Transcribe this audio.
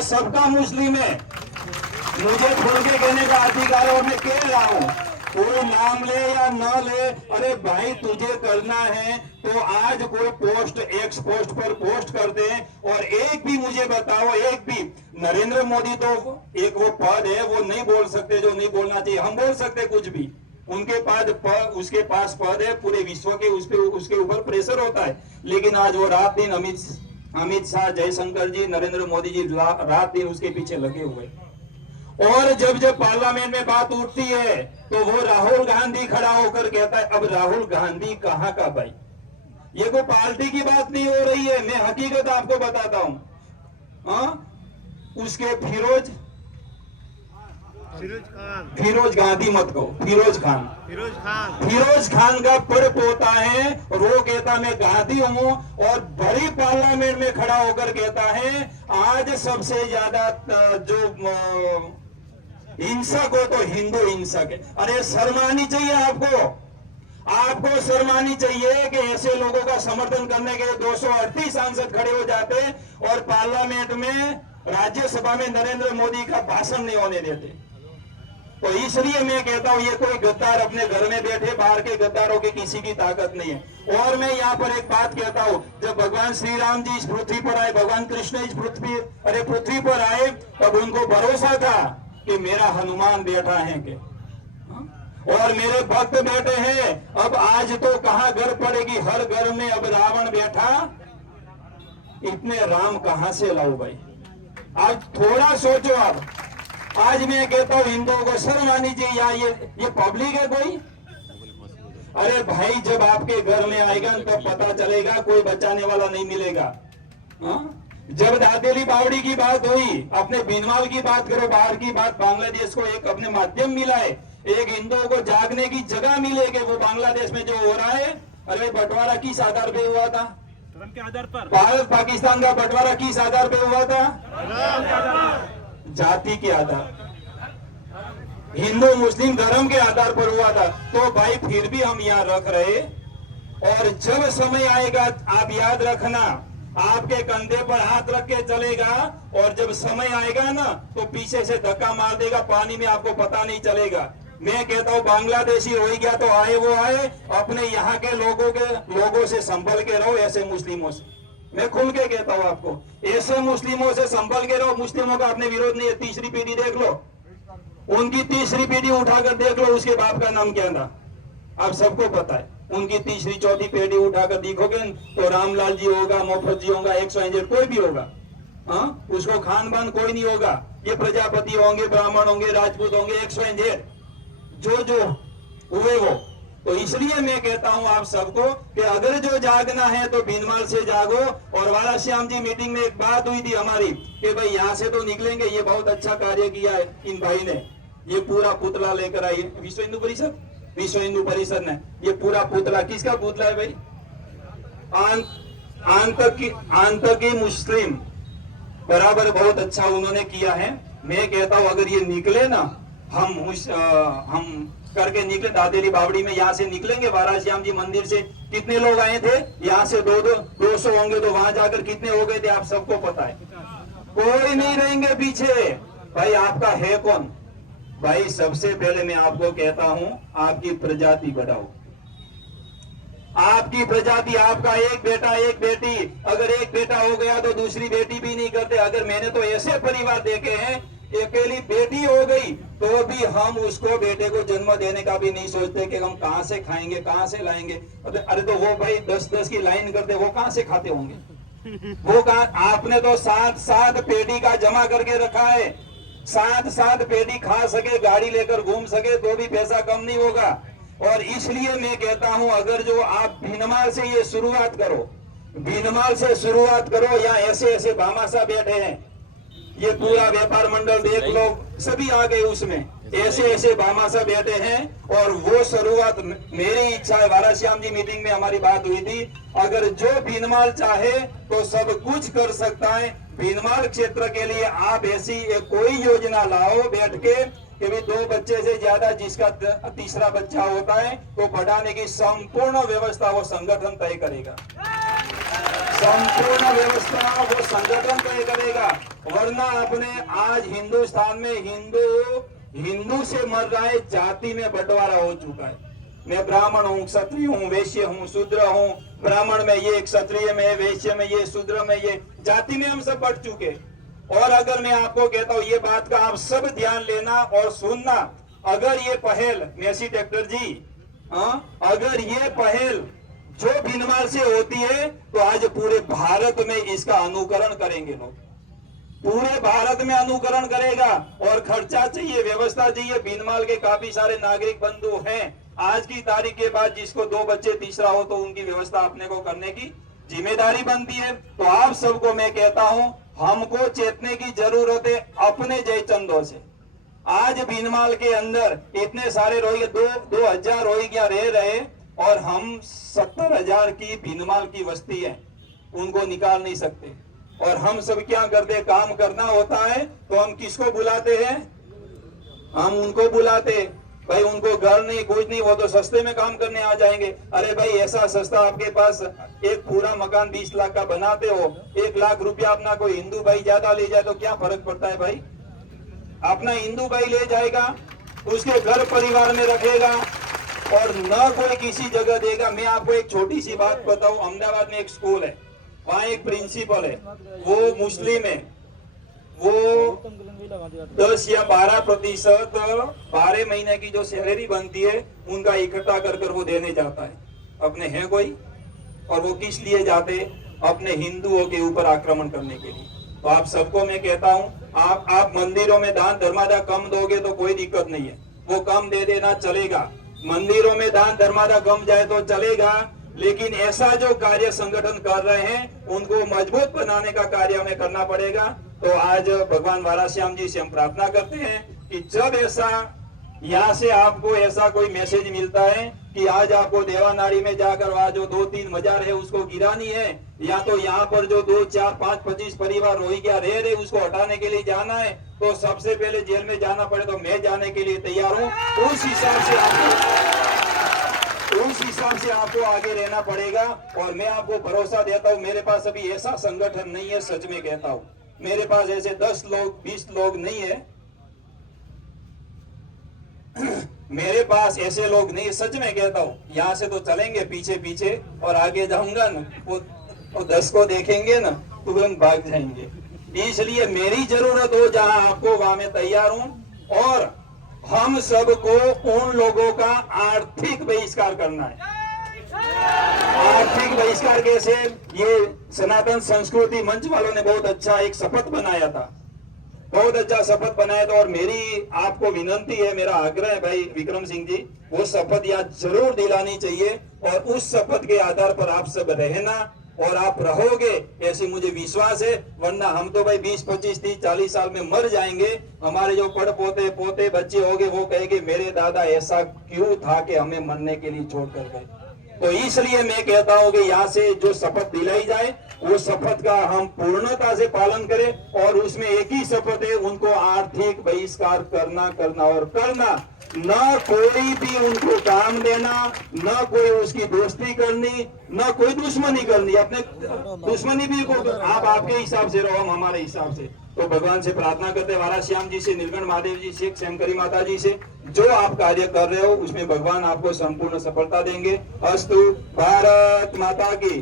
वो सबका मुस्लिम है, मुझे खोल के कहने का अधिकार है और मैं कह रहा हूँ, कोई नाम ले या न ले, अरे भाई तुझे करना है तो आज कोई पोस्ट एक्स पोस्ट पर पोस्ट कर दे और एक भी मुझे बताओ, एक भी नरेंद्र मोदी तो एक वो पद है, वो नहीं बोल सकते जो नहीं बोलना चाहिए, हम बोल सकते कुछ भी, उनके उसके पास पद है, पूरे विश्व के उसके ऊपर प्रेशर होता है, लेकिन आज वो रात दिन अमित शाह, जयशंकर जी, नरेंद्र मोदी जी रात दिन उसके पीछे लगे हुए। और जब जब पार्लियामेंट में बात उठती है तो वो राहुल गांधी खड़ा होकर कहता है, अब राहुल गांधी कहां का भाई, ये कोई पार्टी की बात नहीं हो रही है, मैं हकीकत आपको बताता हूं। उसके फिरोज गांधी मत कहो, फिरोज खान का पर पोता है और वो कहता मैं गांधी हूं और बड़ी पार्लियामेंट में खड़ा होकर कहता है आज सबसे ज्यादा जो हिंसक हो तो हिंदू हिंसक है। अरे शर्म आनी चाहिए आपको शर्म आनी चाहिए कि ऐसे लोगों का समर्थन करने के लिए 238 सांसद खड़े हो जाते और पार्लियामेंट में, राज्यसभा में नरेंद्र मोदी का भाषण नहीं होने देते। तो इसलिए मैं कहता हूं ये कोई गद्दार अपने घर में बैठे, बाहर के गद्दारों की किसी की ताकत नहीं है। और मैं यहाँ पर एक बात कहता हूं, जब भगवान श्री राम जी इस पृथ्वी पर आए, भगवान कृष्ण इस पृथ्वी पर आए, तब उनको भरोसा था कि मेरा हनुमान बैठा है के और मेरे भक्त बैठे हैं। अब आज तो कहां घर पड़ेगी, हर घर में अब रावण बैठा, इतने राम कहां से लाओ भाई, आज थोड़ा सोचो आप। आज मैं कहता हूं हिंदुओं को शर्म आनी चाहिए, या ये पब्लिक है कोई? अरे भाई जब आपके घर में आएगा तब पता चलेगा, कोई बचाने वाला नहीं मिलेगा। जब दादेली बावड़ी की बात हुई, अपने बीनवाल की बात करो, बाहर की बात, बांग्लादेश को एक अपने माध्यम मिला है, एक हिंदुओं को जागने की जगह मिलेगी। वो बांग्लादेश में जो हो रहा है, अरे बंटवारा किस आधार पे हुआ था? धर्म के आधार पर। भारत पाकिस्तान का बंटवारा किस आधार पे हुआ था? जाति के आधार, हिंदू मुस्लिम धर्म के आधार पर हुआ था। तो भाई फिर भी हम यहाँ रख रहे, और जब समय आएगा आप याद रखना, आपके कंधे पर हाथ रख के चलेगा और जब समय आएगा ना तो पीछे से धक्का मार देगा, पानी में आपको पता नहीं चलेगा। मैं कहता हूँ बांग्लादेशी हो गया तो आए वो आए, अपने यहाँ के लोगों से संभल के रहो, ऐसे मुस्लिमों से मैं खुल के कहता हूँ आपको, ऐसे मुस्लिमों से संभल के रहो। मुस्लिमों का अपने विरोध नहीं है, तीसरी पीढ़ी देख लो, उनकी तीसरी पीढ़ी उठाकर देख लो, उसके बाप का नाम क्या था आप सबको पता है। उनकी तीसरी चौथी पीढ़ी उठाकर देखोगे तो रामलाल जी होगा, मोफत जी होगा, 100 कोई भी होगा, उसको खान बान कोई नहीं होगा। ये प्रजापति होंगे, ब्राह्मण होंगे, राजपूत होंगे, 100 जो हुए वो। तो इसलिए मैं कहता हूं आप सबको कि अगर जो जागना है तो बीनमाल से जागो। और वाला श्याम जी मीटिंग में एक बात हुई थी हमारी कि भाई यहाँ से तो निकलेंगे, ये बहुत अच्छा कार्य किया है इन भाई ने, ये पूरा पुतला लेकर आई, विश्व हिंदू परिषद ने ये पूरा पुतला, किसका पुतला है भाई? आतंकी मुस्लिम, बराबर, बहुत अच्छा उन्होंने किया है। मैं कहता हूं अगर ये निकले ना, हम करके निकले, दादेली बावड़ी में यहाँ से निकलेंगे, वाराश्याम जी मंदिर से कितने लोग आए थे, यहाँ से 200 होंगे, तो वहां जाकर कितने हो गए थे आप सबको पता है। कोई नहीं रहेंगे पीछे। भाई आपका है कौन? भाई सबसे पहले मैं आपको कहता हूं, आपकी प्रजाति बढ़ाओ, आपकी प्रजाति, आपका एक बेटा एक बेटी, अगर एक बेटा हो गया तो दूसरी बेटी भी नहीं करते। अगर मैंने तो ऐसे परिवार देखे हैं, अकेली बेटी हो गई तो भी हम उसको, बेटे को जन्म देने का भी नहीं सोचते कि हम कहां से खाएंगे, कहां से लाएंगे। अरे तो वो भाई 10-10 की लाइन करते, वो कहां से खाते होंगे? वो कहां? आपने तो 7 पेटी का जमा करके रखा है, 7 पेटी खा सके, गाड़ी लेकर घूम सके तो भी पैसा कम नहीं होगा। और इसलिए मैं कहता हूं अगर जो आप भीनमाल से ये शुरुआत करो, भीनमाल से शुरुआत करो, या ऐसे भामाशाह बैठे हैं, ये पूरा व्यापार मंडल देख लो, सभी आ गए उसमें, ऐसे भामाशाह बैठे हैं। और वो शुरुआत, मेरी इच्छा है, वाराश्याम जी मीटिंग में हमारी बात हुई थी, अगर जो भीनमाल चाहे तो सब कुछ कर सकता है। भीनमाल क्षेत्र के लिए आप ऐसी एक कोई योजना लाओ बैठ के कि भी 2 बच्चे से ज्यादा जिसका तीसरा बच्चा होता है तो बढ़ाने की संपूर्ण व्यवस्था वो संगठन तय करेगा, संपूर्ण व्यवस्था वो संगठन तय करेगा। वरना अपने आज हिंदुस्तान में हिंदू से मर रहा है, जाति में बंटवारा हो चुका है। मैं ब्राह्मण हूँ, क्षत्रिय हूँ, वैश्य हूँ, शूद्र हूँ, ब्राह्मण में ये, क्षत्रिय में, वैश्य में ये, शूद्र में ये, जाति में हम सब बट चुके। और अगर मैं आपको कहता हूँ ये बात का आप सब ध्यान लेना और सुनना, अगर ये पहल मेसी ट्रैक्टर जी, अगर ये पहल जो भिनमाल से होती है तो आज पूरे भारत में इसका अनुकरण करेंगे लोग, पूरे भारत में अनुकरण करेगा। और खर्चा चाहिए, व्यवस्था चाहिए। भिनमाल के काफी सारे नागरिक बंधु हैं, आज की तारीख के बाद जिसको 2 बच्चे तीसरा हो तो उनकी व्यवस्था अपने को करने की जिम्मेदारी बनती है। तो आप सबको मैं कहता हूं, हमको चेतने की जरूरत है अपने जयचंदों से। आज भिनमाल के अंदर इतने सारे रोहिंग्या, 2000 रोहिंग्या रह रहे और हम 70,000 की भिनमाल की बस्ती है, उनको निकाल नहीं सकते। और हम सब क्या करते, काम करना होता है तो हम किसको बुलाते हैं, हम उनको बुलाते। भाई उनको घर नहीं, कुछ नहीं, वो तो सस्ते में काम करने आ जाएंगे। अरे भाई ऐसा सस्ता आपके पास एक पूरा मकान 20 लाख का बनाते हो, 1 लाख रुपया अपना कोई हिंदू भाई ज्यादा ले जाए तो क्या फर्क पड़ता है भाई? अपना हिंदू भाई ले जाएगा, उसके घर परिवार में रखेगा और न कोई किसी जगह देगा। मैं आपको एक छोटी सी बात बताऊं, अहमदाबाद में एक स्कूल है, वहाँ एक प्रिंसिपल है, वो मुस्लिम है, वो 10 या 12% 12 महीने की जो सैलरी बनती है उनका इकट्ठा कर वो देने जाता है। अपने हैं कोई? और वो किस लिए जाते? अपने हिंदुओं के ऊपर आक्रमण करने के लिए। तो आप सबको मैं कहता हूँ, आप मंदिरों में दान धर्मादा कम दोगे तो कोई दिक्कत नहीं है, वो कम दे देना चलेगा। मंदिरों में दान धर्मादा कम जाए तो चलेगा, लेकिन ऐसा जो कार्य संगठन कर रहे हैं उनको मजबूत बनाने का कार्य हमें करना पड़ेगा। तो आज भगवान वाराश्याम जी से हम प्रार्थना करते हैं कि जब ऐसा यहाँ से आपको ऐसा कोई मैसेज मिलता है कि आज आपको देवानाड़ी में जाकर वहाँ जो 2-3 मजार है उसको गिरानी है, या तो यहाँ पर जो 2, 4, 5, 25 परिवार रोहिंग्या रह रहे उसको हटाने के लिए जाना है, तो सबसे पहले जेल में जाना पड़े तो मैं जाने के लिए तैयार हूँ। उस हिसाब से आपको आगे रहना पड़ेगा। और मैं आपको भरोसा देता हूँ, मेरे पास अभी ऐसा संगठन नहीं है, सच में कहता हूँ, मेरे पास ऐसे 10 लोग 20 लोग नहीं है, मेरे पास ऐसे लोग नहीं, सच में कहता हूँ। यहाँ से तो चलेंगे पीछे पीछे और आगे जाऊंगा ना, वो 10 को देखेंगे ना तुरंत भाग जाएंगे। इसलिए मेरी जरूरत हो जहां आपको, वहां मैं तैयार हूं। और हम सबको उन लोगों का आर्थिक बहिष्कार करना है। आर्थिक बहिष्कार कैसे? ये सनातन संस्कृति मंच वालों ने बहुत अच्छा एक शपथ बनाया था, बहुत अच्छा शपथ बनाया था। और मेरी आपको विनंती है, मेरा आग्रह है भाई विक्रम सिंह जी, वो शपथ याद जरूर दिलानी चाहिए। और उस शपथ के आधार पर आप सब रहना और आप रहोगे, ऐसे मुझे विश्वास है। वरना हम तो भाई 20, 25, 30, 40 साल में मर जाएंगे। हमारे जो पड़ पोते बच्चे होंगे वो कहेंगे मेरे दादा ऐसा क्यों था कि हमें मरने के लिए छोड़ कर गए। तो इसलिए मैं कहता हूं कि यहाँ से जो शपथ दिलाई जाए वो शपथ का हम पूर्णता से पालन करें। और उसमें एक ही शपथ है, उनको आर्थिक बहिष्कार करना और करना, न कोई भी उनको काम देना, न कोई उसकी दोस्ती करनी, न कोई दुश्मनी करनी। अपने दुश्मनी भी को आप आपके हिसाब से रहो, हम हमारे हिसाब से। तो भगवान से प्रार्थना करते हैं, वाराश्याम जी से, नीलकंठ महादेव जी से, क्षमकरी माता जी से, जो आप कार्य कर रहे हो उसमें भगवान आपको संपूर्ण सफलता देंगे। अस्तु। भारत माता की।